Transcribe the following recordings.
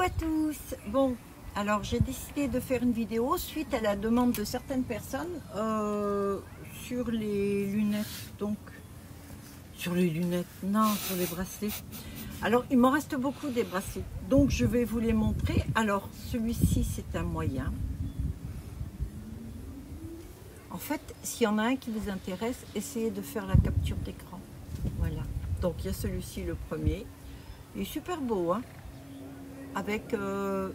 Coucou à tous. Bon, alors j'ai décidé de faire une vidéo suite à la demande de certaines personnes sur les lunettes. Donc, sur les lunettes, non, sur les bracelets. Alors, il m'en reste beaucoup des bracelets. Donc, je vais vous les montrer. Alors, celui-ci, c'est un moyen. En fait, s'il y en a un qui vous intéresse, essayez de faire la capture d'écran. Voilà. Donc, il y a celui-ci, le premier. Il est super beau, hein, avec un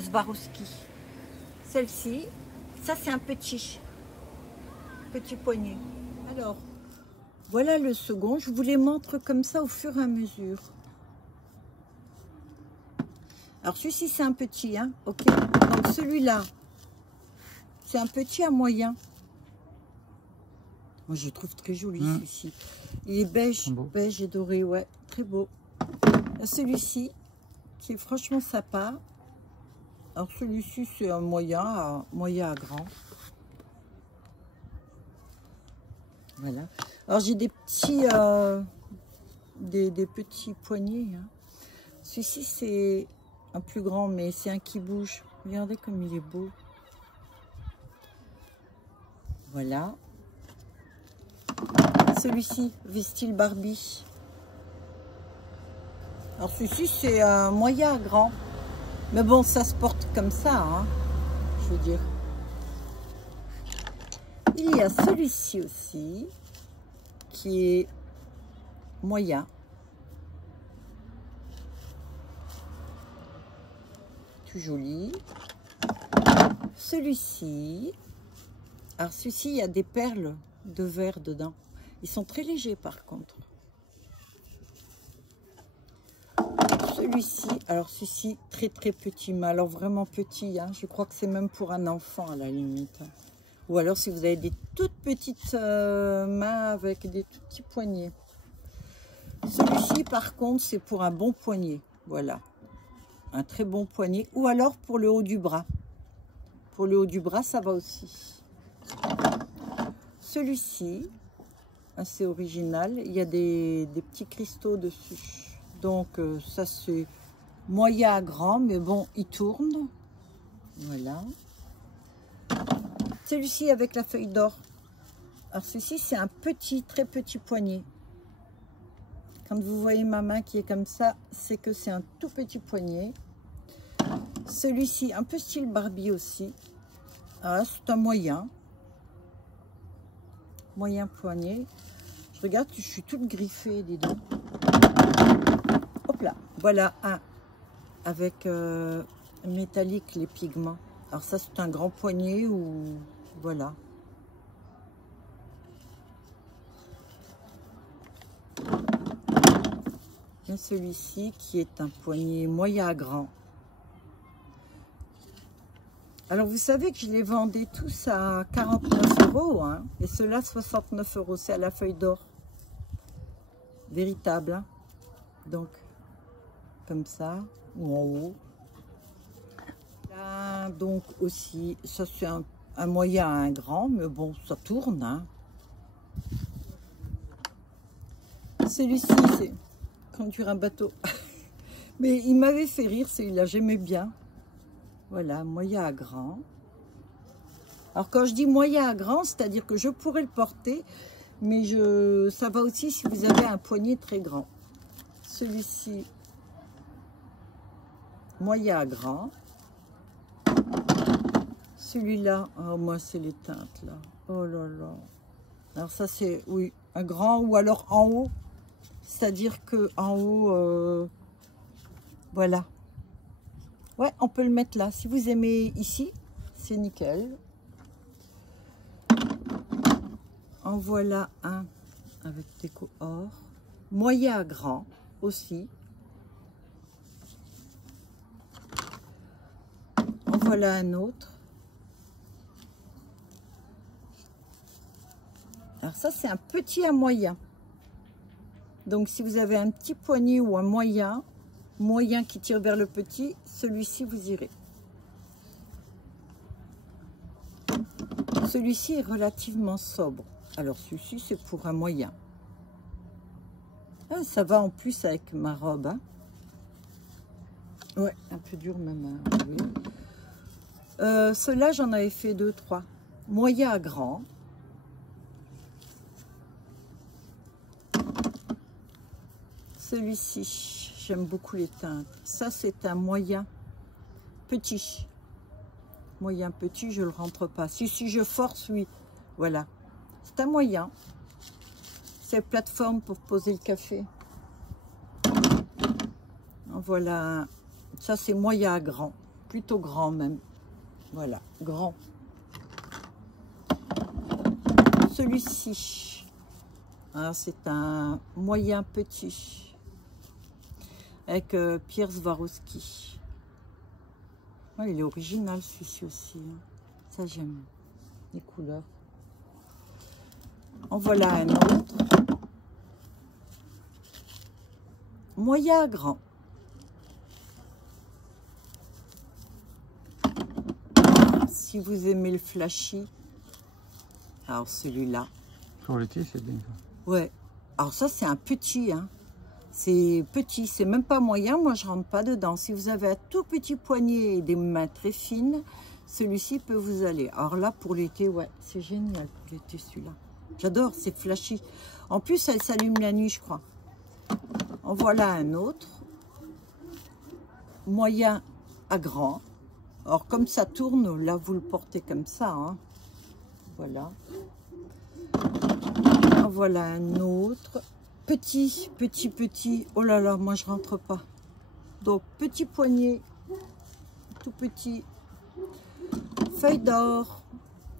Swarovski. Celle-ci, ça c'est un petit poignet. Alors, voilà le second. Je vous les montre comme ça au fur et à mesure. Alors, celui-ci, c'est un petit, hein, ok. Donc, celui-là, c'est un petit à moyen. Moi, je le trouve très joli, celui-ci. Il est beige, beige et doré, ouais, très beau. Celui-ci, qui est franchement sympa. Alors, celui-ci, c'est un moyen à grand. Voilà. Alors, j'ai des petits, des petits poignets. Hein. Celui-ci, c'est un plus grand, mais c'est un qui bouge. Regardez comme il est beau. Voilà. Celui-ci, Vestil Barbie. Alors celui-ci, c'est un moyen à grand. Mais bon, ça se porte comme ça, hein, je veux dire. Il y a celui-ci aussi, qui est moyen. Tout joli. Celui-ci. Alors celui-ci, il y a des perles de verre dedans. Ils sont très légers par contre. Celui-ci, alors celui-ci très petit, mais alors vraiment petit, hein, je crois que c'est même pour un enfant à la limite. Ou alors si vous avez des toutes petites mains avec des tout petits poignets. Celui-ci par contre c'est pour un bon poignet, voilà. Un très bon poignet, ou alors pour le haut du bras. Pour le haut du bras ça va aussi. Celui-ci, assez original, il y a des petits cristaux dessus. Donc ça c'est moyen à grand, mais bon, il tourne. Voilà. Celui-ci avec la feuille d'or. Alors celui-ci c'est un petit, très petit poignet. Quand vous voyez ma main qui est comme ça, c'est que c'est un tout petit poignet. Celui-ci, un peu style Barbie aussi. Ah, c'est un moyen. Moyen poignet. Je regarde, je suis toute griffée, dis donc. Hop là, voilà un avec métallique, les pigments. Alors ça, c'est un grand poignet ou voilà. Il y a celui-ci qui est un poignet moyen à grand. Alors vous savez que je les vendais tous à 49 €, hein, et ceux-là 69 €. C'est à la feuille d'or. Véritable, hein. Donc, comme ça, ou en haut. Là, donc aussi, ça c'est un moyen à un grand, mais bon, ça tourne, hein. Celui-ci, c'est conduire un bateau. Mais il m'avait fait rire, celui-là, j'aimais bien. Voilà, moyen à grand. Alors quand je dis moyen à grand, c'est-à-dire que je pourrais le porter, mais ça va aussi si vous avez un poignet très grand. Celui-ci, moyen à grand. Celui-là, oh moi c'est les teintes là. Oh là là. Alors ça c'est, oui, un grand ou alors en haut. C'est-à-dire que en haut, voilà. Ouais, on peut le mettre là. Si vous aimez ici, c'est nickel. En voilà un avec déco or. Moyen à grand aussi. En voilà un autre. Alors ça, c'est un petit à moyen. Donc si vous avez un petit poignet ou un moyen qui tire vers le petit, celui-ci vous irez. Celui-ci est relativement sobre. Alors celui-ci c'est pour un moyen. Ah, ça va en plus avec ma robe, hein. Ouais, un peu dur même. Hein, oui. Ceux-là, j'en avais fait 2, 3. Moyen à grand. Celui-ci, j'aime beaucoup les teintes. Ça, c'est un moyen petit. Moyen petit, je ne le rentre pas. Si je force, oui. Voilà. C'est un moyen. C'est plateforme pour poser le café. Voilà. Ça, c'est moyen à grand. Plutôt grand même. Voilà, grand. Celui-ci, c'est un moyen petit. Avec Pierre Swarovski. Ouais, il est original celui-ci aussi. Hein. Ça, j'aime. Les couleurs. En voilà un autre. Moyen à grand. Si vous aimez le flashy, alors celui-là. Pour l'été, c'est bien. Ouais. Alors ça, c'est un petit. Hein. C'est petit, c'est même pas moyen. Moi, je rentre pas dedans. Si vous avez un tout petit poignet et des mains très fines, celui-ci peut vous aller. Alors là, pour l'été, ouais, c'est génial pour l'été, celui-là. J'adore, c'est flashy. En plus, elle s'allume la nuit, je crois. En voilà un autre. Moyen à grand. Alors, comme ça tourne, là, vous le portez comme ça. Hein. Voilà. En voilà un autre. Petit, petit, petit. Oh là là, moi, je rentre pas. Donc, petit poignet. Tout petit. Feuille d'or.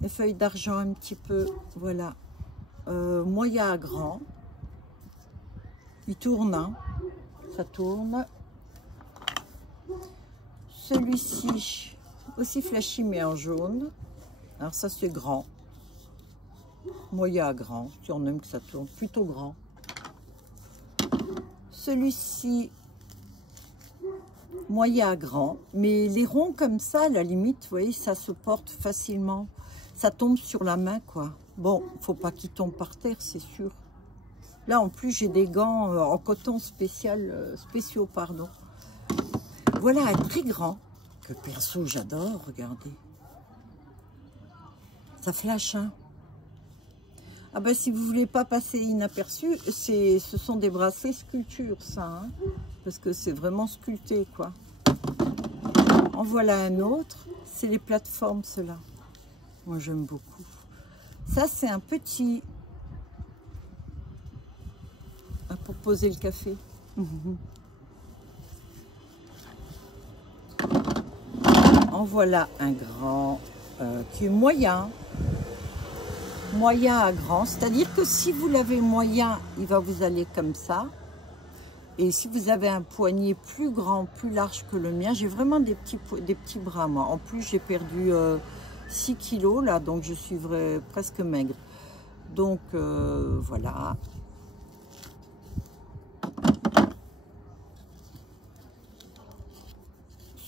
Et feuilles d'argent un petit peu. Voilà. Moyen à grand. Il tourne. Hein. Ça tourne. Celui-ci, aussi flashy, mais en jaune. Alors ça, c'est grand. Moyen à grand, si on aime que ça tourne. Plutôt grand. Celui-ci, moyen à grand. Mais les ronds comme ça, à la limite, vous voyez, ça se porte facilement. Ça tombe sur la main, quoi. Bon, il ne faut pas qu'il tombe par terre, c'est sûr. Là, en plus, j'ai des gants en coton spéciaux, pardon. Voilà un très grand, que perso j'adore, regardez. Ça flash, hein. Ah ben si vous voulez pas passer inaperçu, ce sont des bracelets sculptures, ça, hein, parce que c'est vraiment sculpté, quoi. En voilà un autre, c'est les plateformes, ceux-là. Moi, j'aime beaucoup. Ça, c'est un petit, pour poser le café. En voilà un grand qui est moyen à grand, c'est-à-dire que si vous l'avez moyen, il va vous aller comme ça, et si vous avez un poignet plus grand, plus large que le mien, j'ai vraiment des petits bras, moi. En plus, j'ai perdu 6 kilos là, donc je suis presque maigre, donc voilà.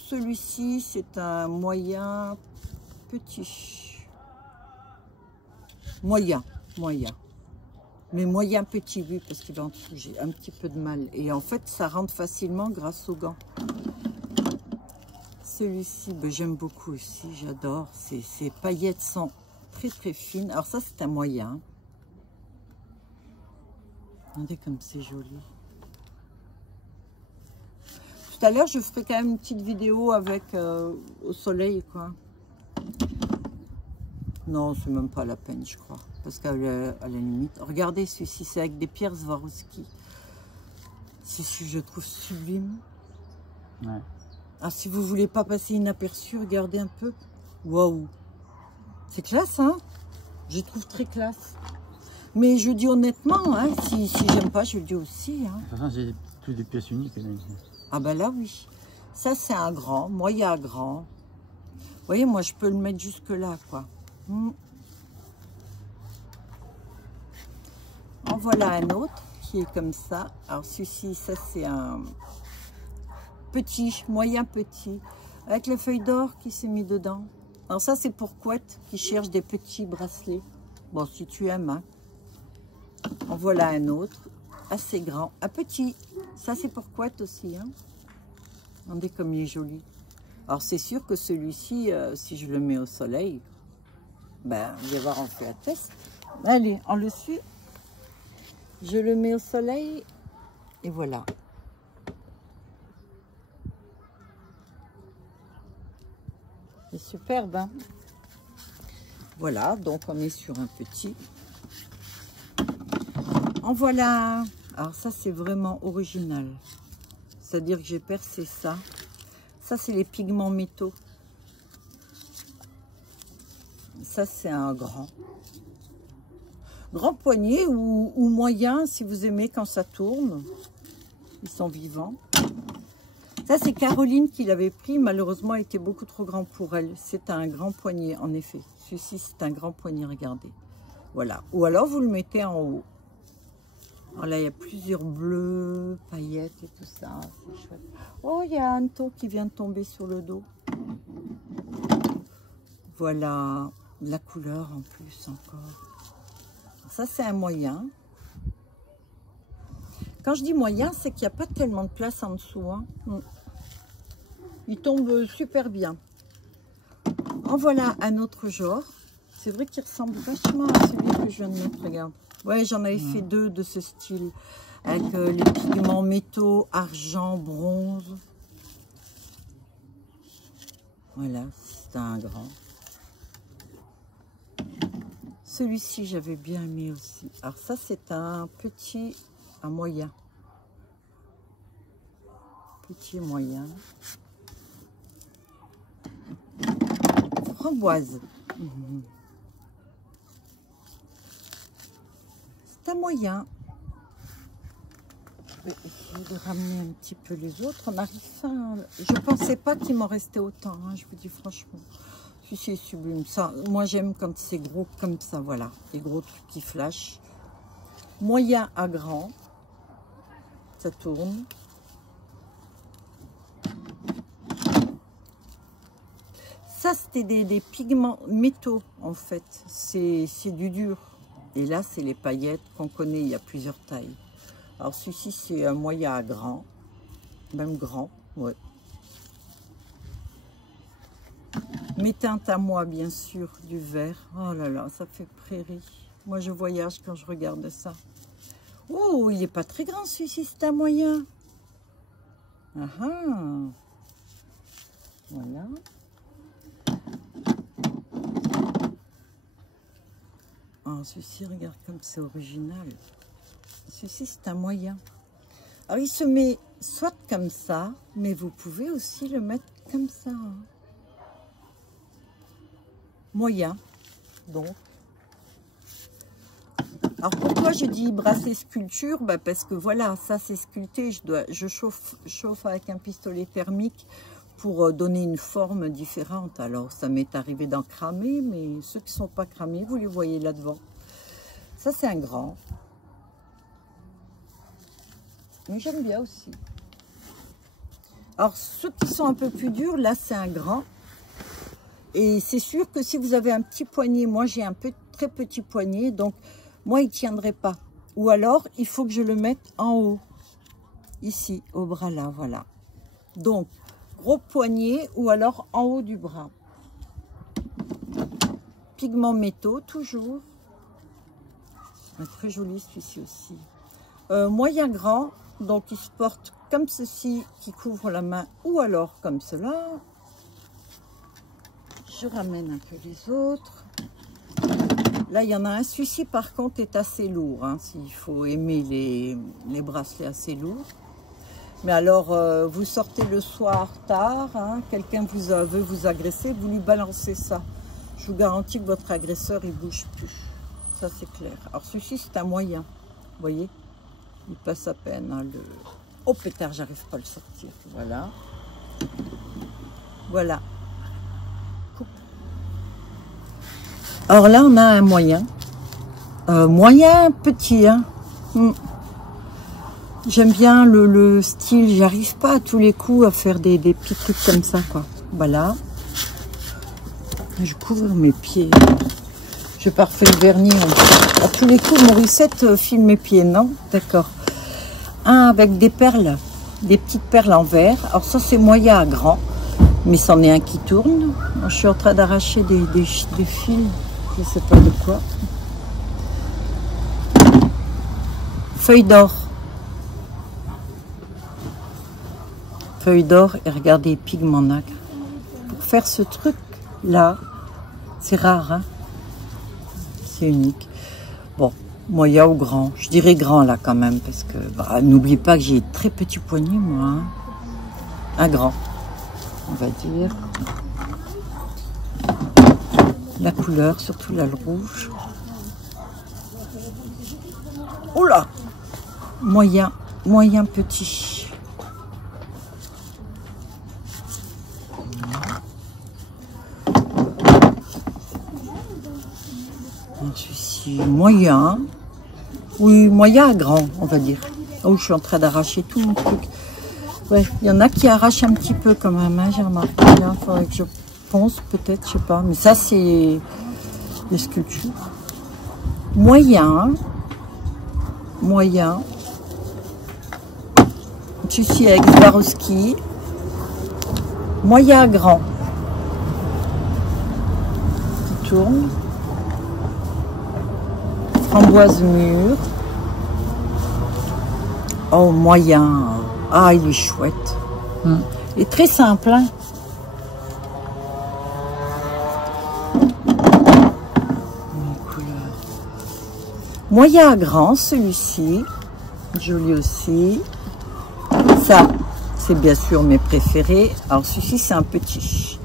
Celui-ci, c'est un moyen petit. Moyen. Mais moyen petit, oui, parce qu'il va en dessous, j'ai un petit peu de mal. Et en fait, ça rentre facilement grâce aux gants. Celui-ci, ben, j'aime beaucoup aussi, j'adore. Ces paillettes sont très très fines. Alors ça, c'est un moyen. Regardez comme c'est joli. Tout à l'heure, je ferai quand même une petite vidéo avec au soleil, quoi. Non, c'est même pas la peine, je crois. Parce qu'à la limite... Regardez, celui-ci, c'est avec des pierres Swarovski. Celui-ci, je trouve sublime. Ouais. Ah, si vous voulez pas passer inaperçu, regardez un peu. Waouh! C'est classe, hein? Je trouve très classe. Mais je dis honnêtement, hein, si j'aime pas, je le dis aussi. Hein. De toute façon, c'est toutes des pièces uniques. Ah ben là, oui. Ça, c'est un grand, moyen à grand. Vous voyez, moi, je peux le mettre jusque là, quoi. En voilà un autre qui est comme ça. Alors, celui-ci, ça, c'est un petit, moyen petit, avec la feuille d'or qui s'est mis dedans. Alors, ça, c'est pour couette qui cherche des petits bracelets. Bon, si tu aimes, hein. En voilà un autre, assez grand, un petit. Ça, c'est pour couette aussi, hein. Regardez comme il est joli. Alors c'est sûr que celui-ci, si je le mets au soleil, ben, je vais voir, on fait un test. Allez, on le suit. Je le mets au soleil et voilà. C'est superbe, hein? Voilà, donc on est sur un petit. En voilà. Alors ça, c'est vraiment original. C'est-à-dire que j'ai percé ça. Ça, c'est les pigments métaux. Ça, c'est un grand. Grand poignet ou moyen, si vous aimez quand ça tourne. Ils sont vivants. Ça, c'est Caroline qui l'avait pris. Malheureusement, il était beaucoup trop grand pour elle. C'est un grand poignet, en effet. Celui-ci, c'est un grand poignet, regardez. Voilà. Ou alors, vous le mettez en haut. Alors là, il y a plusieurs bleus, paillettes et tout ça. C'est chouette. Oh, il y a un hanneton qui vient de tomber sur le dos. Voilà. La couleur en plus encore. Ça, c'est un moyen. Quand je dis moyen, c'est qu'il n'y a pas tellement de place en dessous. Hein. Il tombe super bien. En voilà un autre genre. C'est vrai qu'il ressemble vachement à celui que je viens de mettre. Regarde. Ouais, j'en avais fait deux de ce style. Avec les pigments métaux, argent, bronze. Voilà, c'est un grand. Celui-ci, j'avais bien aimé aussi. Alors ça, c'est un petit, un moyen. Petit et moyen. Framboise. C'est un moyen. Je vais essayer de ramener un petit peu les autres. On arrive fin. Je ne pensais pas qu'il m'en restait autant, hein, je vous dis franchement. C'est sublime. Ça, moi, j'aime quand c'est gros comme ça, voilà. Des gros trucs qui flashent. Moyen à grand. Ça tourne. Ça, c'était des pigments métaux, en fait. C'est du dur. Et là, c'est les paillettes qu'on connaît. Il y a plusieurs tailles. Alors, celui-ci, c'est un moyen à grand. Même grand, ouais. Mes teintes à moi, bien sûr, du vert. Oh là là, ça fait prairie. Moi, je voyage quand je regarde ça. Oh, il n'est pas très grand, celui-ci, c'est un moyen. Ah ah. Voilà. Oh, celui-ci, regarde comme c'est original. Celui-ci, c'est un moyen. Alors, il se met soit comme ça, mais vous pouvez aussi le mettre comme ça. Hein. Moyen, donc. Alors, pourquoi je dis brasser sculpture? Ben parce que voilà, ça c'est sculpté. Je chauffe avec un pistolet thermique pour donner une forme différente. Alors, ça m'est arrivé d'en cramer, mais ceux qui ne sont pas cramés, vous les voyez là devant. Ça, c'est un grand. Mais j'aime bien aussi. Alors, ceux qui sont un peu plus durs, là, c'est un grand. Et c'est sûr que si vous avez un petit poignet, moi, j'ai un très petit poignet, donc moi, il ne tiendrait pas. Ou alors, il faut que je le mette en haut. Ici, au bras là, voilà. Donc, gros poignet ou alors en haut du bras. Pigments métaux, toujours. Un très joli celui-ci aussi. Moyen grand, donc il se porte comme ceci, qui couvre la main, ou alors comme cela. Je ramène un peu les autres. Là, il y en a un. Celui-ci, par contre, est assez lourd. Hein, s'il faut aimer les bracelets assez lourds. Mais alors, vous sortez le soir tard, hein, quelqu'un veut vous agresser, vous lui balancez ça. Je vous garantis que votre agresseur, il ne bouge plus. Ça, c'est clair. Alors, celui-ci, c'est un moyen. Vous voyez? Il passe à peine. Hein, le... Oh, pétard, j'arrive pas à le sortir. Voilà. Voilà. Coupe. Alors là, on a un moyen. Moyen petit, hein. J'aime bien le style, j'arrive pas à tous les coups à faire des petits trucs comme ça, quoi. Voilà. Je couvre mes pieds. Je vais pas refaire le vernis. À tous les coups, Morissette filme mes pieds, non? D'accord. Un avec des perles. des petites perles en verre. Alors ça c'est moyen à grand, mais c'en est un qui tourne. Alors, je suis en train d'arracher des fils, je sais pas de quoi. Feuille d'or. Feuille d'or et regardez, pigments nacre. Pour faire ce truc là, c'est rare, hein, c'est unique. Bon, moyen ou grand, je dirais grand là quand même, parce que bah, n'oubliez pas que j'ai très petit poignet moi, hein. Un grand, on va dire. La couleur, surtout là le rouge. Oh là, moyen petit. Celui-ci moyen, oui, moyen à grand, on va dire. Oh, je suis en train d'arracher tout mon truc. Ouais, il y en a qui arrachent un petit peu quand même, hein, j'ai remarqué. Il faudrait que je pense, peut-être, je sais pas. Mais ça, c'est des sculptures. Moyen. Celui-ci avec Swarovski. Moyen à grand. Qui tourne. Framboise mûre. Oh, moyen. Ah, il est chouette. Il est très simple, hein. Moyen à grand, celui-ci. Joli aussi. Ça, c'est bien sûr mes préférés. Alors, celui-ci, c'est un petit.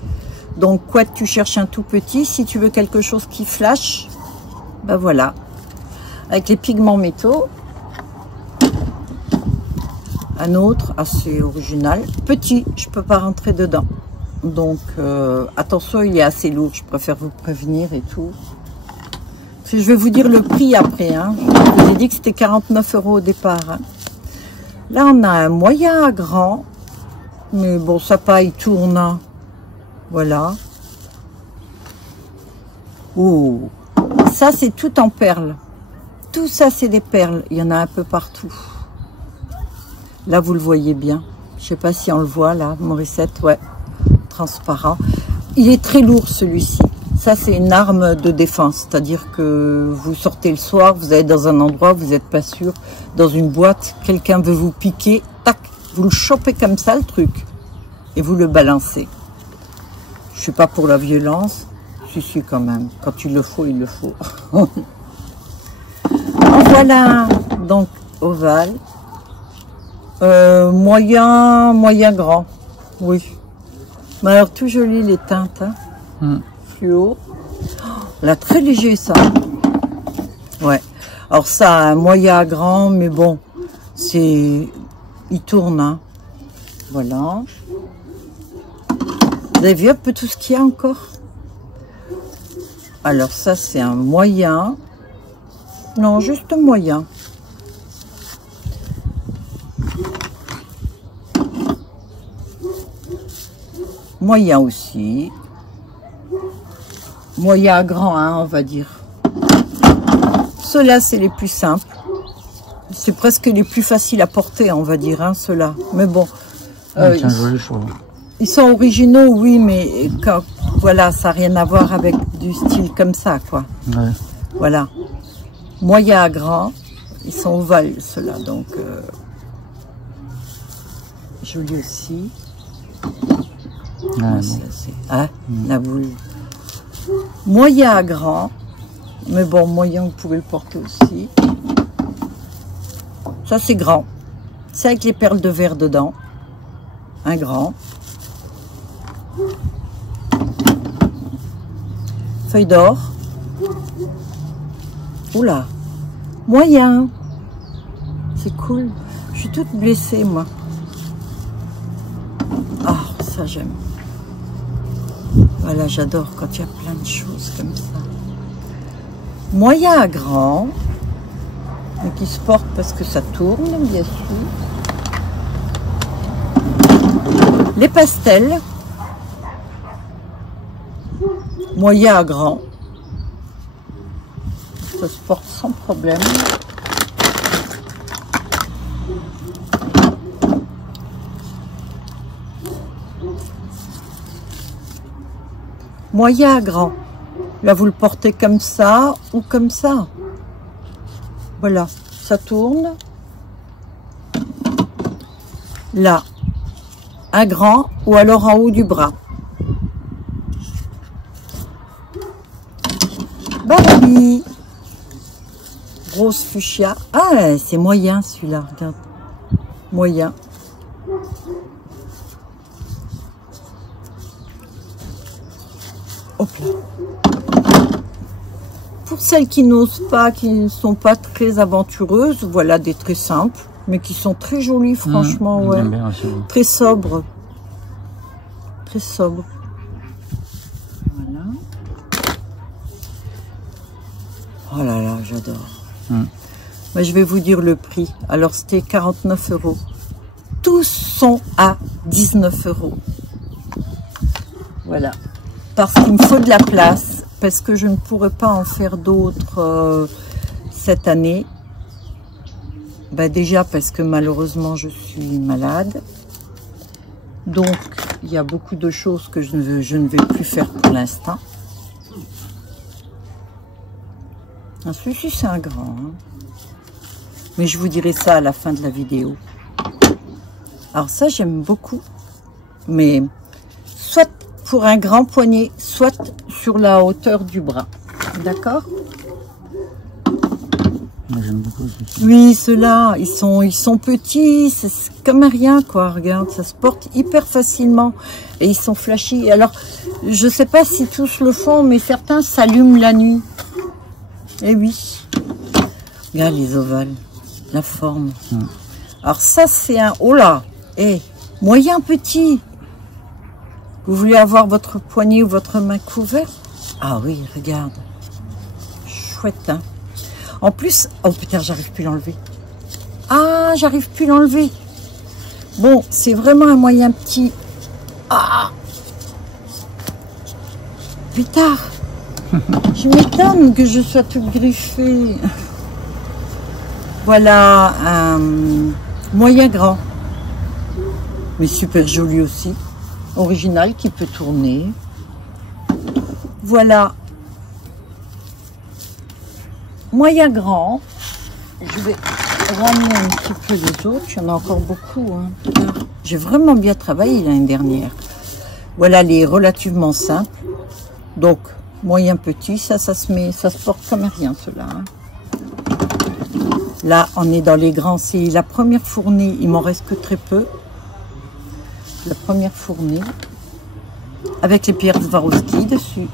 Donc, quoi que tu cherches un tout petit, si tu veux quelque chose qui flash, ben voilà. Avec les pigments métaux. Un autre assez original. Petit, je peux pas rentrer dedans. Donc, attention, il est assez lourd. Je préfère vous prévenir et tout. Parce que je vais vous dire le prix après. Hein. Je vous ai dit que c'était 49 € au départ. Hein. Là, on a un moyen à grand. Mais bon, ça pas, il tourne. Hein. Voilà. Oh, ça, c'est tout en perles. Tout ça, c'est des perles. Il y en a un peu partout. Là, vous le voyez bien. Je sais pas si on le voit, là, Morissette. Ouais, transparent. Il est très lourd, celui-ci. Ça, c'est une arme de défense. C'est-à-dire que vous sortez le soir, vous allez dans un endroit, vous n'êtes pas sûr. Dans une boîte, quelqu'un veut vous piquer. Tac, vous le chopez comme ça, le truc. Et vous le balancez. Je suis pas pour la violence. Si, quand même. Quand il le faut, il le faut. Voilà, donc ovale, moyen grand, oui. Mais alors tout joli les teintes, hein. Fluo. Là très léger ça. Ouais. Alors ça, un moyen grand, mais bon, c'est, il tourne, hein. Voilà. Vous avez vu un peu tout ce qu'il y a encore. Alors ça c'est un moyen. Non, juste moyen. Moyen aussi. Moyen à grand, hein, on va dire. Ceux-là, c'est les plus simples. C'est presque les plus faciles à porter, on va dire, hein, ceux-là. Mais bon. Ils sont originaux, oui, mais quand, voilà, ça n'a rien à voir avec du style comme ça, quoi. Ouais. Voilà. Moyen à grand, ils sont ovales ceux-là, donc joli aussi. Ah, bon. Hein, la boule. Moyen à grand, mais bon, moyen vous pouvez le porter aussi. Ça c'est grand, c'est avec les perles de verre dedans, un grand. Feuille d'or. Oula, moyen, c'est cool. Je suis toute blessée, moi. Ah, ça j'aime. Voilà, j'adore quand il y a plein de choses comme ça. Moyen à grand, donc il se porte parce que ça tourne, bien sûr. Les pastels, moyen à grand. Ça se porte sans problème. Moyen à grand. Là, vous le portez comme ça ou comme ça. Voilà, ça tourne. Là, un grand ou alors en haut du bras. Barbie. Rose fuchsia. Ah, c'est moyen celui-là, regarde. Moyen. Hop là. Pour celles qui n'osent pas, qui ne sont pas très aventureuses, voilà des très simples, mais qui sont très jolies, franchement, ouais. Bien, très sobres. Très sobres. Voilà. Oh là là, j'adore. Bah, je vais vous dire le prix. Alors, c'était 49 €. Tous sont à 19 €. Voilà. Parce qu'il me faut de la place, parce que je ne pourrais pas en faire d'autres cette année. Bah déjà parce que malheureusement je suis malade. Donc il y a beaucoup de choses que je ne vais plus faire pour l'instant. Ah, celui-ci c'est un grand. Hein. Mais je vous dirai ça à la fin de la vidéo. Alors ça j'aime beaucoup. Mais soit pour un grand poignet, soit sur la hauteur du bras. D'accord? Moi j'aime beaucoup ceux-ci. Oui, ceux-là, ils sont petits, c'est comme rien, quoi. Regarde, ça se porte hyper facilement. Et ils sont flashy. Alors, je sais pas si tous le font, mais certains s'allument la nuit. Eh oui. Regarde les ovales, la forme. Alors ça, c'est un... Oh là, moyen petit. Vous voulez avoir votre poignet ou votre main couverte? Ah oui, regarde. Chouette, hein. En plus... Oh putain, j'arrive plus à l'enlever. Ah, j'arrive plus à l'enlever. Bon, c'est vraiment un moyen petit. Ah putain. Je m'étonne que je sois toute griffée. Voilà, un moyen grand. Mais super joli aussi. Original qui peut tourner. Voilà. Moyen grand. Je vais ramener un petit peu les autres. Il y en a encore beaucoup. Hein. J'ai vraiment bien travaillé l'année dernière. Voilà les relativement simples. Donc, moyen petit. Ça se porte comme rien, cela. Hein. Là, on est dans les grands. C'est la première fournée. Il m'en reste que très peu. La première fournée avec les pierres Swarovski dessus.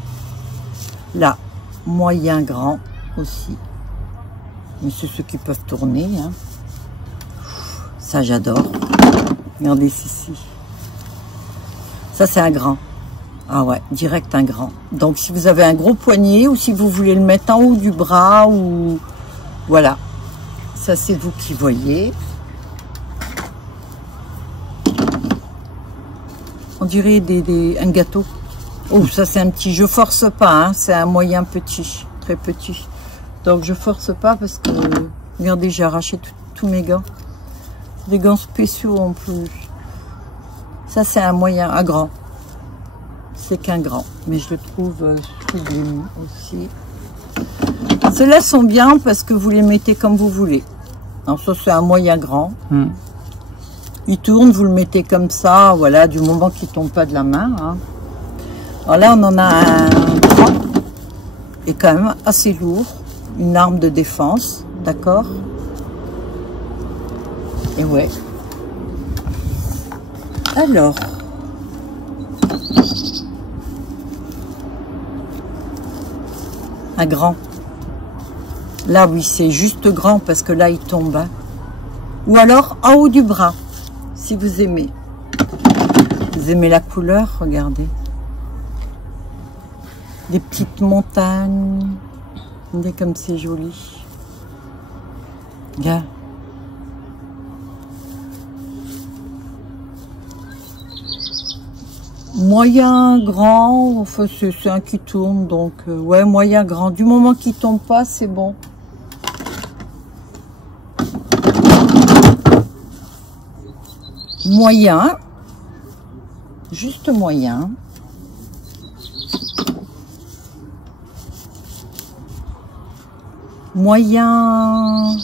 Là, moyen grand aussi. Mais c'est ceux qui peuvent tourner. Hein. Ça, j'adore. Regardez ceci. Ça, c'est un grand. Ah ouais, direct un grand. Donc, si vous avez un gros poignet ou si vous voulez le mettre en haut du bras ou... Voilà. Ça, c'est vous qui voyez. On dirait un gâteau. Oh, ça c'est un petit. Je force pas, hein, c'est un moyen petit, très petit. Donc je force pas parce que, regardez, j'ai arraché tous mes gants. Des gants spéciaux en plus. Ça c'est un moyen, un grand. C'est qu'un grand, mais je le trouve sublime aussi. Ceux-là sont bien parce que vous les mettez comme vous voulez. Alors ça c'est un moyen grand. Il tourne, vous le mettez comme ça, voilà, du moment qu'il ne tombe pas de la main. Hein. Alors là, on en a un grand et quand même assez lourd, une arme de défense, d'accord? Et ouais. Alors, un grand. Là, oui, c'est juste grand parce que là, il tombe. Hein. Ou alors, en haut du bras. Si vous aimez. Vous aimez la couleur, regardez. Des petites montagnes. Regardez comme c'est joli. Regarde. Moyen, grand, enfin c'est un qui tourne, donc ouais, moyen, grand. Du moment qu'il tombe pas, c'est bon. Moyen, juste moyen. Moyen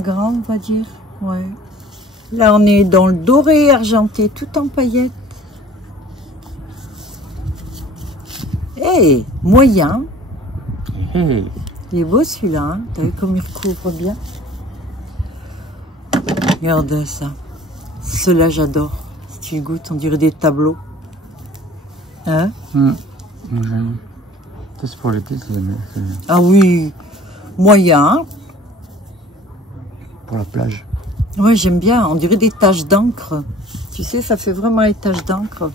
grand, on va dire. Ouais. Là, on est dans le doré argenté, tout en paillettes. Eh, moyen. Hey. Il est beau celui-là, hein. T'as vu comme il recouvre bien? Regarde ça. Ceux-là, j'adore. Si tu le goûtes, on dirait des tableaux. Hein? Ça, c'est pour l'été, c'est Ah oui, moyen. pour la plage. Ouais, j'aime bien. On dirait des taches d'encre. Tu sais, ça fait vraiment les taches d'encre.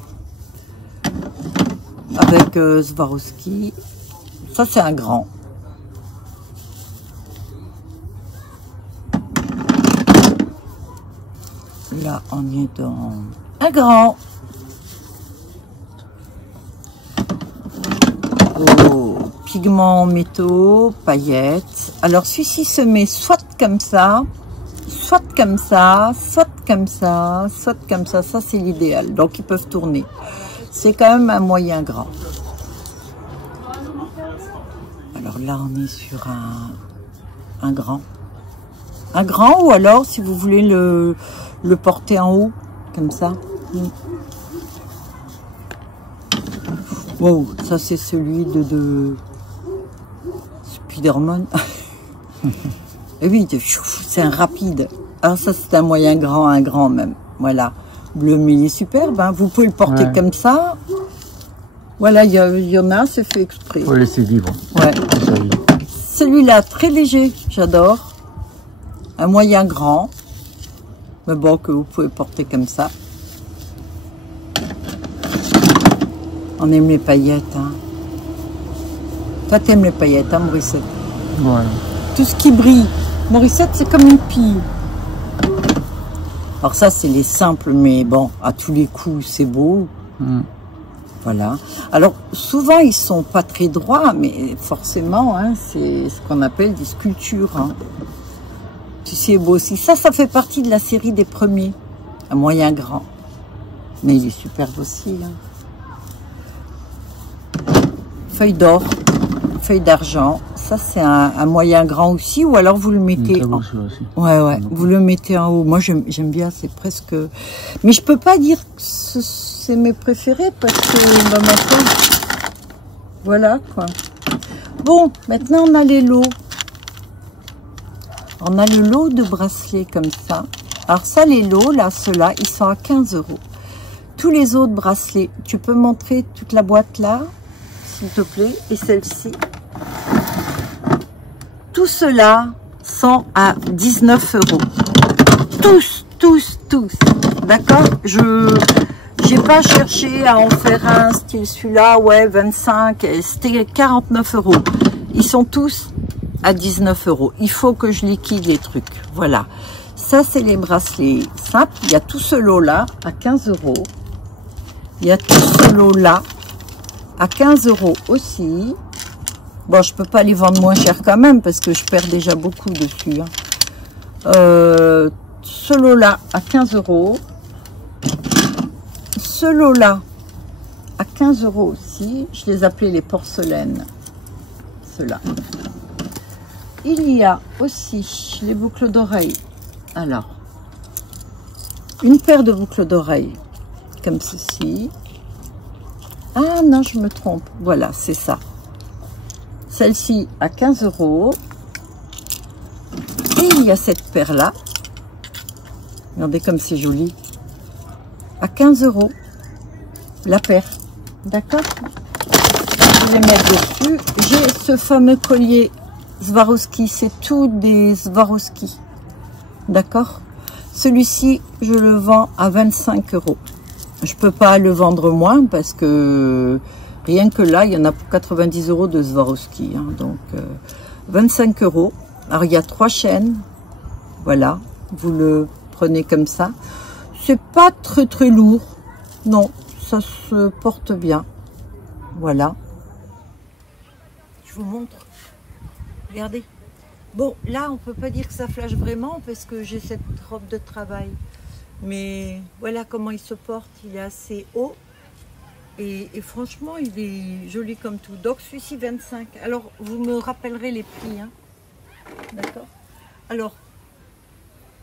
Avec Swarovski. Ça, c'est un grand. Là, on est dans un grand. Oh, pigments métaux, paillettes. Alors, celui-ci se met soit comme ça, soit comme ça, soit comme ça, soit comme ça. Ça, c'est l'idéal. Donc, ils peuvent tourner. C'est quand même un moyen grand. Alors là, on est sur un grand. Un grand, ou alors, si vous voulez le porter en haut, comme ça. Wow, ça c'est celui de Spider-Man. Et oui, c'est un rapide. Alors ça c'est un moyen grand, un grand même. Voilà. Bleu, mais il est superbe. Hein. Vous pouvez le porter comme ça. Voilà, il y en a, c'est fait exprès. Faut laisser vivre. Ouais. Celui-là, très léger, j'adore. Un moyen grand. Mais bon, que vous pouvez porter comme ça. On aime les paillettes. Hein. Toi, t'aimes les paillettes, hein, Morissette? Ouais. Tout ce qui brille. Morissette, c'est comme une pille. Alors ça, c'est les simples, mais bon, à tous les coups, c'est beau. Voilà. Alors, souvent, ils sont pas très droits, mais forcément, hein, c'est ce qu'on appelle des sculptures. Hein. Tu sais, beau aussi. Ça fait partie de la série des premiers. Un moyen grand. Mais il est superbe aussi. Hein. Feuille d'or, feuille d'argent. Ça, c'est un moyen grand aussi. Ou alors, vous le mettez... Ouais. Vous le mettez en haut. Moi, j'aime bien. C'est presque... Mais je peux pas dire que c'est mes préférés parce que maintenant... Voilà, quoi. Bon, maintenant, on a les lots. On a le lot de bracelets comme ça. Alors ça, les lots, là, ceux-là, ils sont à 15 €. Tous les autres bracelets, tu peux montrer toute la boîte là, s'il te plaît, et celle-ci. Tout cela sont à 19 €. Tous. D'accord? Je n'ai pas cherché à en faire un style celui-là, ouais, 25, c'était 49 €. Ils sont tous à 19 €. Il faut que je liquide les trucs. Voilà. Ça, c'est les bracelets simples. Il y a tout ce lot-là à 15 €. Il y a tout ce lot-là à 15 € aussi. Bon, je peux pas les vendre moins cher quand même parce que je perds déjà beaucoup dessus. Hein. Ce lot-là à 15 €. Ce lot-là à 15 € aussi. Je les appelais les porcelaines. Ceux-là. Il y a aussi les boucles d'oreilles. Alors, une paire de boucles d'oreilles comme ceci. Ah non, je me trompe. Voilà, c'est ça. Celle-ci à 15 €. Et il y a cette paire-là. Regardez comme c'est joli. À 15 € la paire. D'accord? Je vais les mettre dessus. J'ai ce fameux collier Swarovski. C'est tout des Swarovski. D'accord? Celui-ci, je le vends à 25 €. Je peux pas le vendre moins parce que rien que là, il y en a pour 90 € de Swarovski. Hein, donc, 25 €. Alors, il y a 3 chaînes. Voilà. Vous le prenez comme ça. C'est pas très lourd. Non, ça se porte bien. Voilà. Je vous montre. Regardez. Bon, là, on peut pas dire que ça flash vraiment parce que j'ai cette robe de travail. Mais voilà comment il se porte. Il est assez haut. Et franchement, il est joli comme tout. Donc celui-ci 25. Alors, vous me rappellerez les prix. Hein. D'accord. Alors,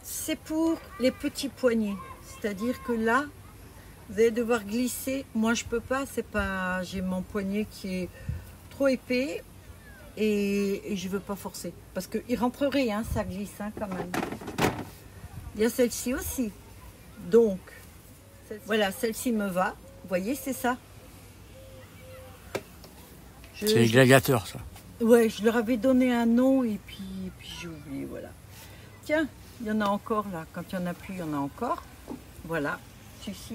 c'est pour les petits poignets. C'est-à-dire que là, vous allez devoir glisser. Moi, je peux pas. C'est pas. J'ai mon poignet qui est trop épais. Et je veux pas forcer. Parce qu'il rentrerait, hein, ça glisse hein, quand même. Il y a celle-ci aussi. Donc, voilà, celle-ci me va. Vous voyez, c'est ça. C'est les gladiateurs, ça. Ouais, je leur avais donné un nom et puis j'ai oublié, voilà. Tiens, il y en a encore là. Quand il n'y en a plus, il y en a encore. Voilà, celui-ci.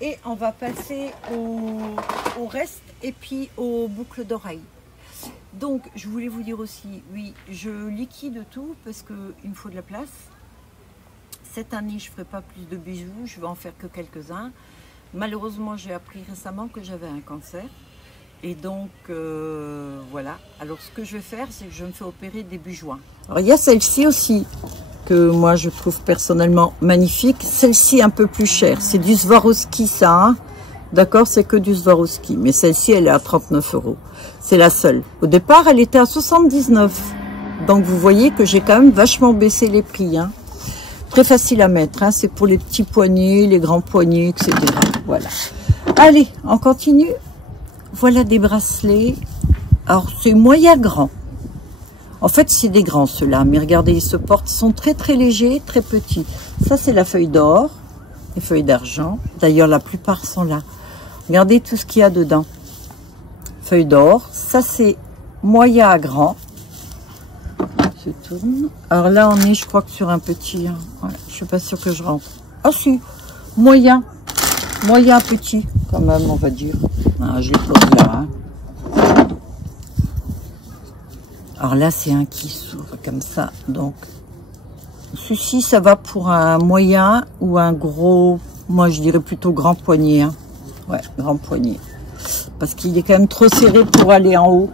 Et on va passer au reste et puis aux boucles d'oreilles. Donc, je voulais vous dire aussi, oui, je liquide tout parce qu'il me faut de la place. Cette année, je ne ferai pas plus de bijoux, je vais en faire que quelques-uns. Malheureusement, j'ai appris récemment que j'avais un cancer. Et donc, voilà. Alors, ce que je vais faire, c'est que je me fais opérer début juin. Alors, il y a celle-ci aussi, que moi, je trouve personnellement magnifique. Celle-ci, un peu plus chère. C'est du Swarovski, ça. Hein, d'accord, c'est que du Swarovski. Mais celle-ci, elle est à 39 €. C'est la seule. Au départ, elle était à 79. Donc, vous voyez que j'ai quand même vachement baissé les prix. Hein. Très facile à mettre, hein. C'est pour les petits poignets, les grands poignets, etc. Voilà. Allez, on continue. Voilà des bracelets. Alors, c'est moyen grand. En fait, c'est des grands ceux-là. Mais regardez, ils se portent. Ils sont très, très légers, très petits. Ça, c'est la feuille d'or. Les feuilles d'argent. D'ailleurs, la plupart sont là. Regardez tout ce qu'il y a dedans. Feuille d'or. Ça, c'est moyen à grand. Se tourne. Alors là, on est, je crois que sur un petit. Hein. Ouais, je suis pas sûre que je rentre. Ah si, moyen, moyen petit, quand même, on va dire. Ah, je les pose là. Hein. Alors là, c'est un qui s'ouvre comme ça. Donc, ceci, ça va pour un moyen ou un gros. Moi, je dirais plutôt grand poignet. Hein. Ouais, grand poignet, parce qu'il est quand même trop serré pour aller en haut.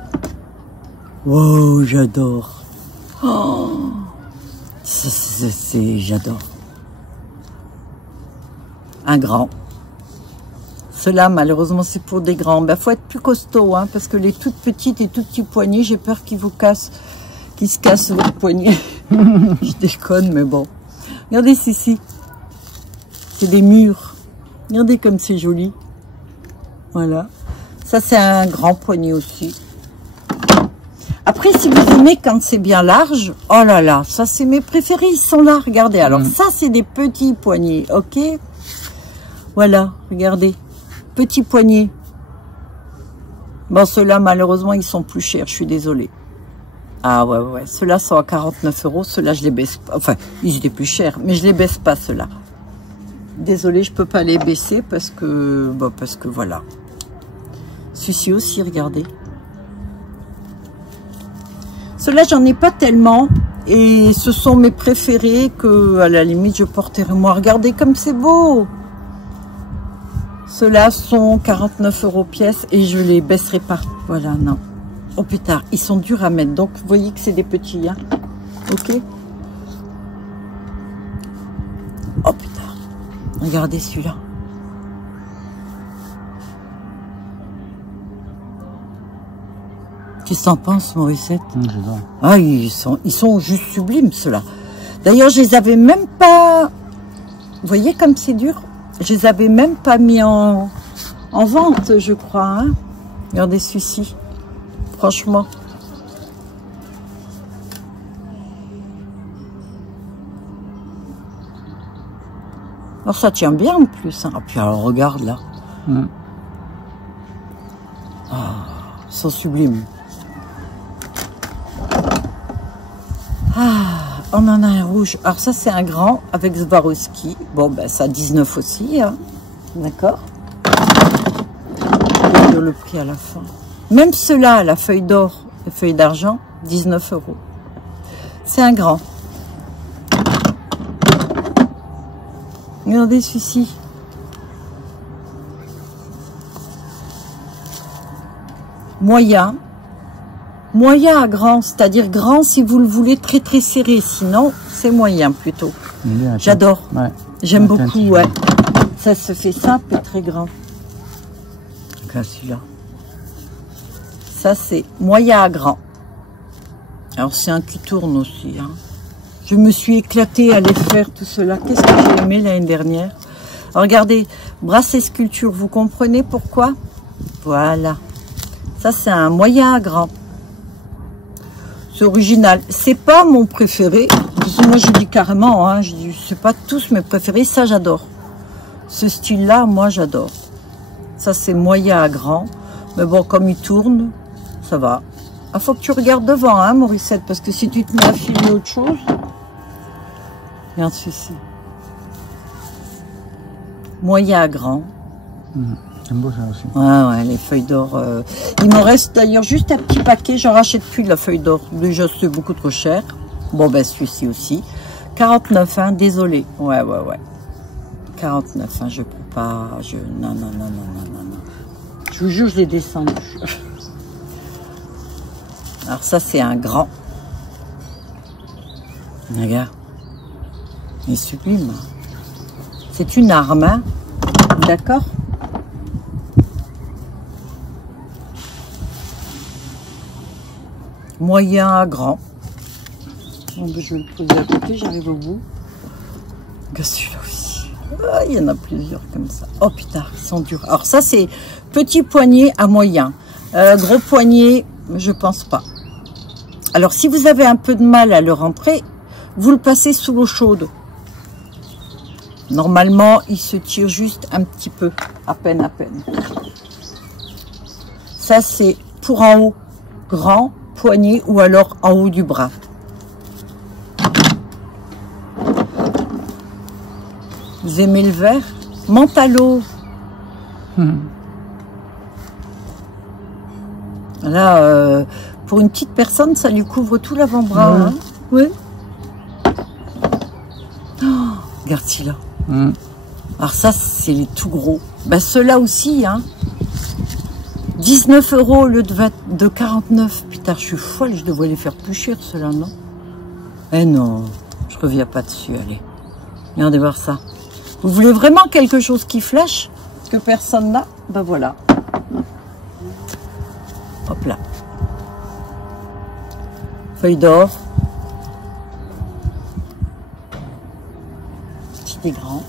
Wow, j'adore. Oh, j'adore. Un grand. Cela, malheureusement, c'est pour des grands. Ben, faut être plus costaud, hein, parce que les toutes petites et tout petits poignets, j'ai peur qu'ils vous cassent, qu'ils se cassent votre poignet. Je déconne, mais bon. Regardez ceci. C'est des murs. Regardez comme c'est joli. Voilà. Ça, c'est un grand poignet aussi. Après, si vous aimez quand c'est bien large, oh là là, ça c'est mes préférés, ils sont là, regardez. Alors ça, c'est des petits poignets, ok? Voilà, regardez, petits poignets. Bon, ceux-là, malheureusement, ils sont plus chers, je suis désolée. Ah ouais, ouais, ceux-là sont à 49 €, ceux-là, je les baisse pas. Enfin, ils étaient plus chers, mais je les baisse pas, ceux-là. Désolée, je peux pas les baisser parce que, bon, parce que voilà. Celui-ci aussi, regardez. Ceux-là, j'en ai pas tellement. Et ce sont mes préférés que, à la limite, je porterai moi. Regardez comme c'est beau. Ceux-là sont 49 € pièce et je les baisserai pas. Voilà, non. Oh putain, ils sont durs à mettre. Donc, vous voyez que c'est des petits, hein. Ok. Oh putain. Regardez celui-là. Qu'est-ce que t'en penses, Morissette? J'adore. Ah, ils sont juste sublimes, ceux-là. D'ailleurs, je les avais même pas... Vous voyez comme c'est dur? Je les avais même pas mis en vente, je crois. Hein. Regardez celui-ci. Franchement. Alors, ça tient bien en plus. Hein. Ah, puis alors, regarde là. Ah, ils sont sublimes. Ah, on en a un rouge. Alors ça, c'est un grand avec Swarovski. Bon, ben ça 19 aussi. Hein. D'accord. Je vais dire le prix à la fin. Même ceux-là, la feuille d'or et feuille d'argent, 19 €. C'est un grand. Regardez celui-ci. Moyen. Moyen à grand, c'est-à-dire grand si vous le voulez très très serré, sinon c'est moyen plutôt. J'adore, ouais. J'aime beaucoup, ouais. Ça se fait simple et très grand. Là, celui-là. Ça, c'est moyen à grand. Alors, c'est un qui tourne aussi. Hein. Je me suis éclatée à les faire, tout cela. Qu'est-ce que j'ai aimé l'année dernière? Alors, regardez, bracelet sculpture. Vous comprenez pourquoi? Voilà. Ça, c'est un moyen à grand. C'est original. C'est pas mon préféré. Moi, je dis carrément, hein, je dis, c'est pas tous mes préférés. Ça, j'adore. Ce style-là, moi, j'adore. Ça, c'est moyen à grand. Mais bon, comme il tourne, ça va. Il faut que tu regardes devant, hein, Morissette, parce que si tu te mets à filmer autre chose... Regarde ceci. Moyen à grand. C'est beau ça aussi. Ouais, les feuilles d'or. Il me reste d'ailleurs juste un petit paquet. J'en rachète plus de la feuille d'or. Déjà, c'est beaucoup trop cher. Bon, ben celui-ci aussi. 49, hein, désolé. Ouais. 49, hein, je peux pas. Non. Je vous jure, je l'ai descendu. Alors ça, c'est un grand. Regarde. Il est sublime. C'est une arme, hein. D'accord? Moyen à grand. Bon, ben, je vais le poser à côté, j'arrive au bout. Regarde celui-là aussi. Ah, il y en a plusieurs comme ça. Oh putain, ils sont durs. Alors ça, c'est petit poignet à moyen. Gros poignet, je pense pas. Alors, si vous avez un peu de mal à le rentrer, vous le passez sous l'eau chaude. Normalement, il se tire juste un petit peu, à peine. Ça, c'est pour en haut, grand poignet ou alors en haut du bras. Vous aimez le vert? Mentalo. Là, pour une petite personne, ça lui couvre tout l'avant-bras. Hein? Oui. Oh, regarde celui-là. Alors ça, c'est les tout gros. Ben, ceux-là aussi, hein. 19 € au lieu de 49. Putain, je suis folle, je devrais les faire plus cher, ceux-là, non? Eh non, je reviens pas dessus, allez. Regardez voir ça. Vous voulez vraiment quelque chose qui flash, que personne n'a? Ben voilà. Hop là. Feuille d'or. Petit et grand.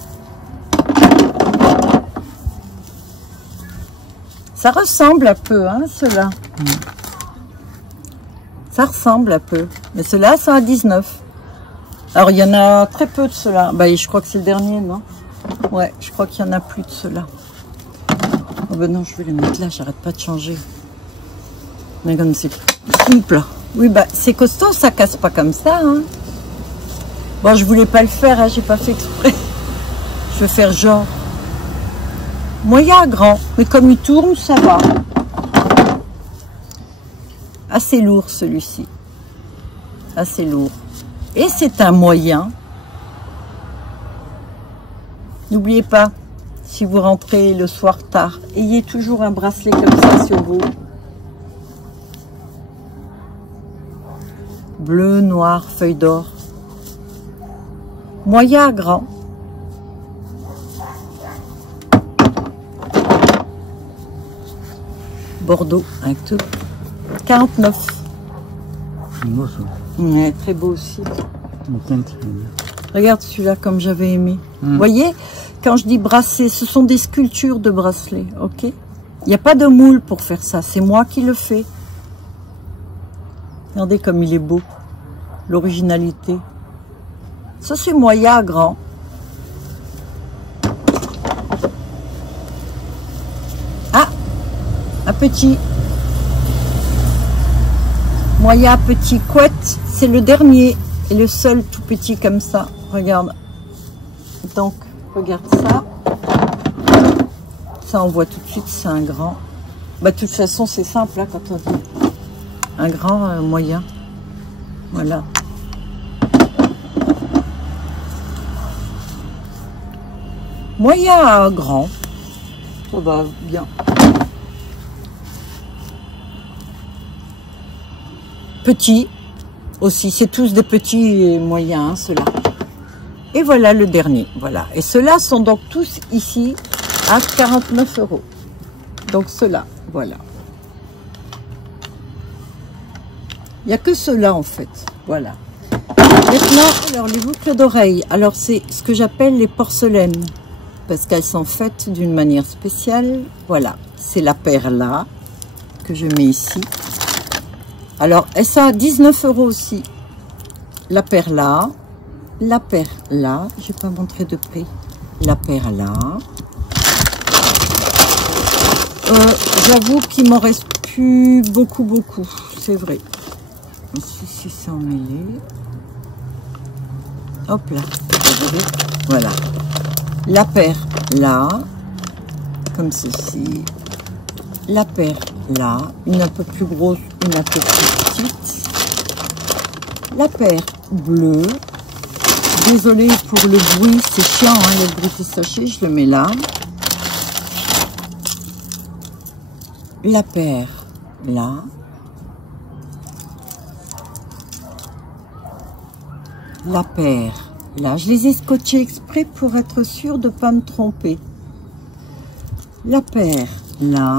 Ça ressemble un peu, hein, ceux-là. Ça ressemble un peu. Mais ceux-là sont à 19. Alors, il y en a très peu de ceux-là. Bah, je crois que c'est le dernier, non? Ouais, je crois qu'il y en a plus de ceux-là. Oh ben non, je vais les mettre là, j'arrête pas de changer. Mais comme c'est souple. Oui, bah, c'est costaud, ça casse pas comme ça, hein. Bon, je voulais pas le faire, hein, j'ai pas fait exprès. Je vais faire genre. Moyen grand, mais comme il tourne, ça va. Assez lourd, celui-ci. Assez lourd. Et c'est un moyen. N'oubliez pas, si vous rentrez le soir tard, ayez toujours un bracelet comme ça sur vous. Bleu, noir, feuille d'or. Moyen à grand. Bordeaux, avec tout. 49. C'est beau ça. Ouais, très beau aussi. Le teinte. Regarde celui-là comme j'avais aimé. Vous voyez, quand je dis bracelet, ce sont des sculptures de bracelets, ok? Il n'y a pas de moule pour faire ça, c'est moi qui le fais. Regardez comme il est beau, l'originalité. Ça c'est moyen à grand. Ah, un petit. Moyen petit couette, c'est le dernier et le seul tout petit comme ça. Regarde. Donc, regarde ça. Ça, on voit tout de suite, c'est un grand. Bah, de toute façon, c'est simple, là, quand on dit un grand moyen. Voilà. Moyen à grand. Ça va bien. Petit aussi. C'est tous des petits et moyens, hein, ceux-là. Et voilà le dernier, voilà. Et ceux-là sont donc tous ici à 49 €. Donc ceux-là, voilà. Il n'y a que ceux-là en fait, voilà. Maintenant, alors les boucles d'oreilles, alors c'est ce que j'appelle les porcelaines, parce qu'elles sont faites d'une manière spéciale. Voilà, c'est la paire là, que je mets ici. Alors, et ça a 19 € aussi. La paire là, la paire là, je vais pas montrer de près. La paire là. J'avoue qu'il m'en reste plus beaucoup, c'est vrai. Ici, c'est emmêlé. Hop là, voilà. La paire là, comme ceci. La paire là, une un peu plus grosse, une un peu plus petite. La paire bleue. Désolée pour le bruit, c'est chiant, hein, le bruit du sachet, je le mets là. La paire là. La paire là. Je les ai scotchés exprès pour être sûre de ne pas me tromper. La paire là.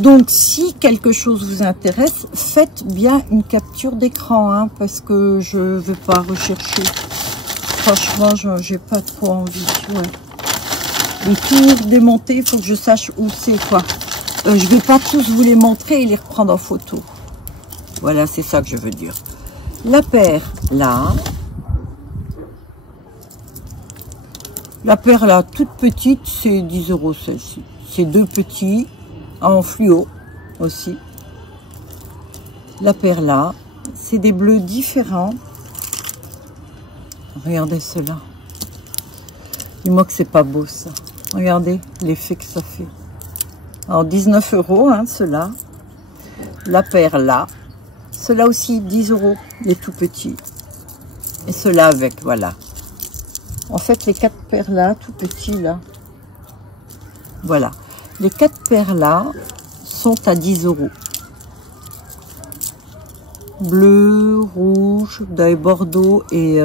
Donc, si quelque chose vous intéresse, faites bien une capture d'écran, hein, parce que je ne veux pas rechercher. Franchement, j'ai pas trop envie. Ouais. Et tout démonter, il faut que je sache où c'est, quoi. Je vais pas tous vous les montrer et les reprendre en photo. Voilà, c'est ça que je veux dire. La paire là. La paire là, toute petite, c'est 10 € celle-ci. C'est deux petits. En fluo aussi. La paire là, c'est des bleus différents. Regardez cela. Dis-moi que c'est pas beau ça. Regardez l'effet que ça fait. Alors 19 €, hein, ceux-là. La paire là. Ceux-là aussi 10 €, les tout petits. Et ceux-là avec, voilà. En fait, les 4 paires là, tout petits là. Voilà. Les 4 paires là sont à 10 €. Bleu, rouge, bordeaux et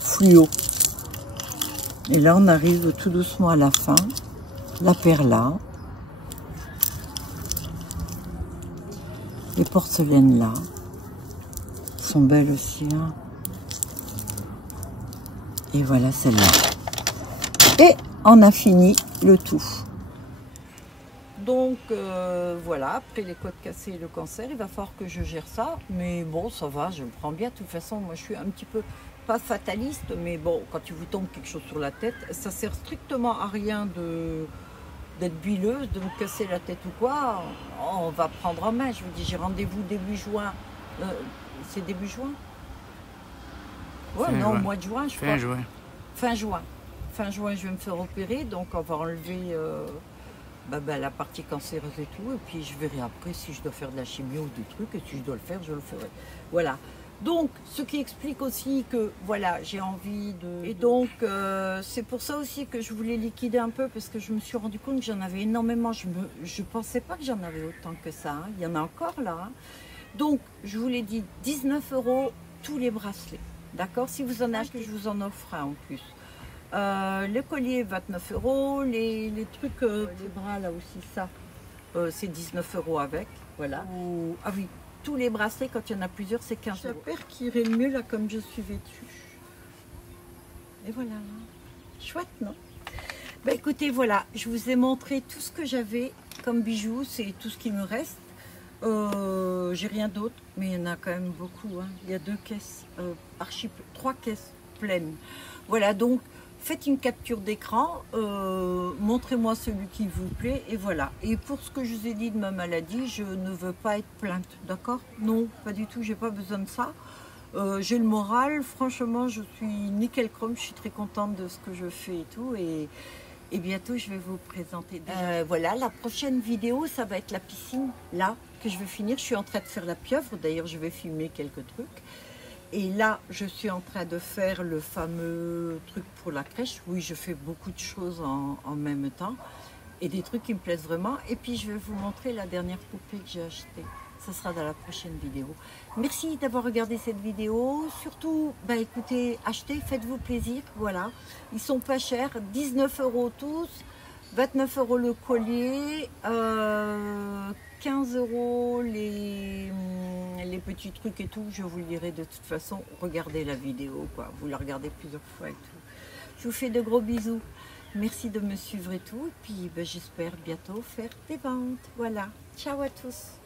fluo. Et là, on arrive tout doucement à la fin. La paire là. Les porcelaines là. Sont belles aussi. Hein. Et voilà celle-là. Et on a fini le tout. Donc voilà, après les côtes cassées et le cancer, il va falloir que je gère ça. Mais bon, ça va, je me prends bien. De toute façon, moi je suis un petit peu, pas fataliste, mais bon, quand il vous tombe quelque chose sur la tête, ça sert strictement à rien d'être buileuse, de me casser la tête ou quoi. On va prendre en main. Je vous dis, j'ai rendez-vous début juin. C'est début juin? Ouais, non, au mois de juin, je crois. Fin juin. Fin juin. Fin juin, je vais me faire opérer, donc on va enlever... la partie cancéreuse et tout, et puis je verrai après si je dois faire de la chimio ou des trucs, et si je dois le faire, je le ferai. Voilà. Donc, ce qui explique aussi que, voilà, j'ai envie de... Et donc, c'est pour ça aussi que je voulais liquider un peu, parce que je me suis rendu compte que j'en avais énormément. Je pensais pas que j'en avais autant que ça. Hein. Il y en a encore là. Hein. Donc, je vous l'ai dit, 19 € tous les bracelets. D'accord? Si vous en achetez, je vous en offre un en plus. Le collier 29 €, les trucs, les bras là aussi, ça, c'est 19 € avec, voilà. Ah oui, tous les bracelets, quand il y en a plusieurs, c'est 15 €. La paire qui irait le mieux là, comme je suis vêtue. Et voilà, chouette, non? Bah écoutez, voilà, je vous ai montré tout ce que j'avais comme bijoux, c'est tout ce qui me reste. J'ai rien d'autre, mais il y en a quand même beaucoup, hein. Il y a 2 caisses, 3 caisses pleines. Voilà, donc faites une capture d'écran, montrez-moi celui qui vous plaît, et voilà. Et pour ce que je vous ai dit de ma maladie, je ne veux pas être plainte, d'accord? Non, pas du tout, j'ai pas besoin de ça. J'ai le moral, franchement, je suis nickel chrome, je suis très contente de ce que je fais et tout, et bientôt je vais vous présenter. Voilà, la prochaine vidéo, ça va être la piscine, là, que je vais finir. Je suis en train de faire la pieuvre, d'ailleurs je vais filmer quelques trucs. Et là, je suis en train de faire le fameux truc pour la crèche. Oui, je fais beaucoup de choses en même temps. Et des trucs qui me plaisent vraiment. Et puis, je vais vous montrer la dernière poupée que j'ai achetée. ce sera dans la prochaine vidéo. Merci d'avoir regardé cette vidéo. Surtout, bah, écoutez, achetez, faites-vous plaisir. Voilà, ils sont pas chers, 19 € tous, 29 € le collier, 15 € les petits trucs et tout. Je vous le dirai de toute façon. Regardez la vidéo, quoi. Vous la regardez plusieurs fois et tout. Je vous fais de gros bisous. Merci de me suivre et tout. Et puis, ben, j'espère bientôt faire des ventes. Voilà. Ciao à tous.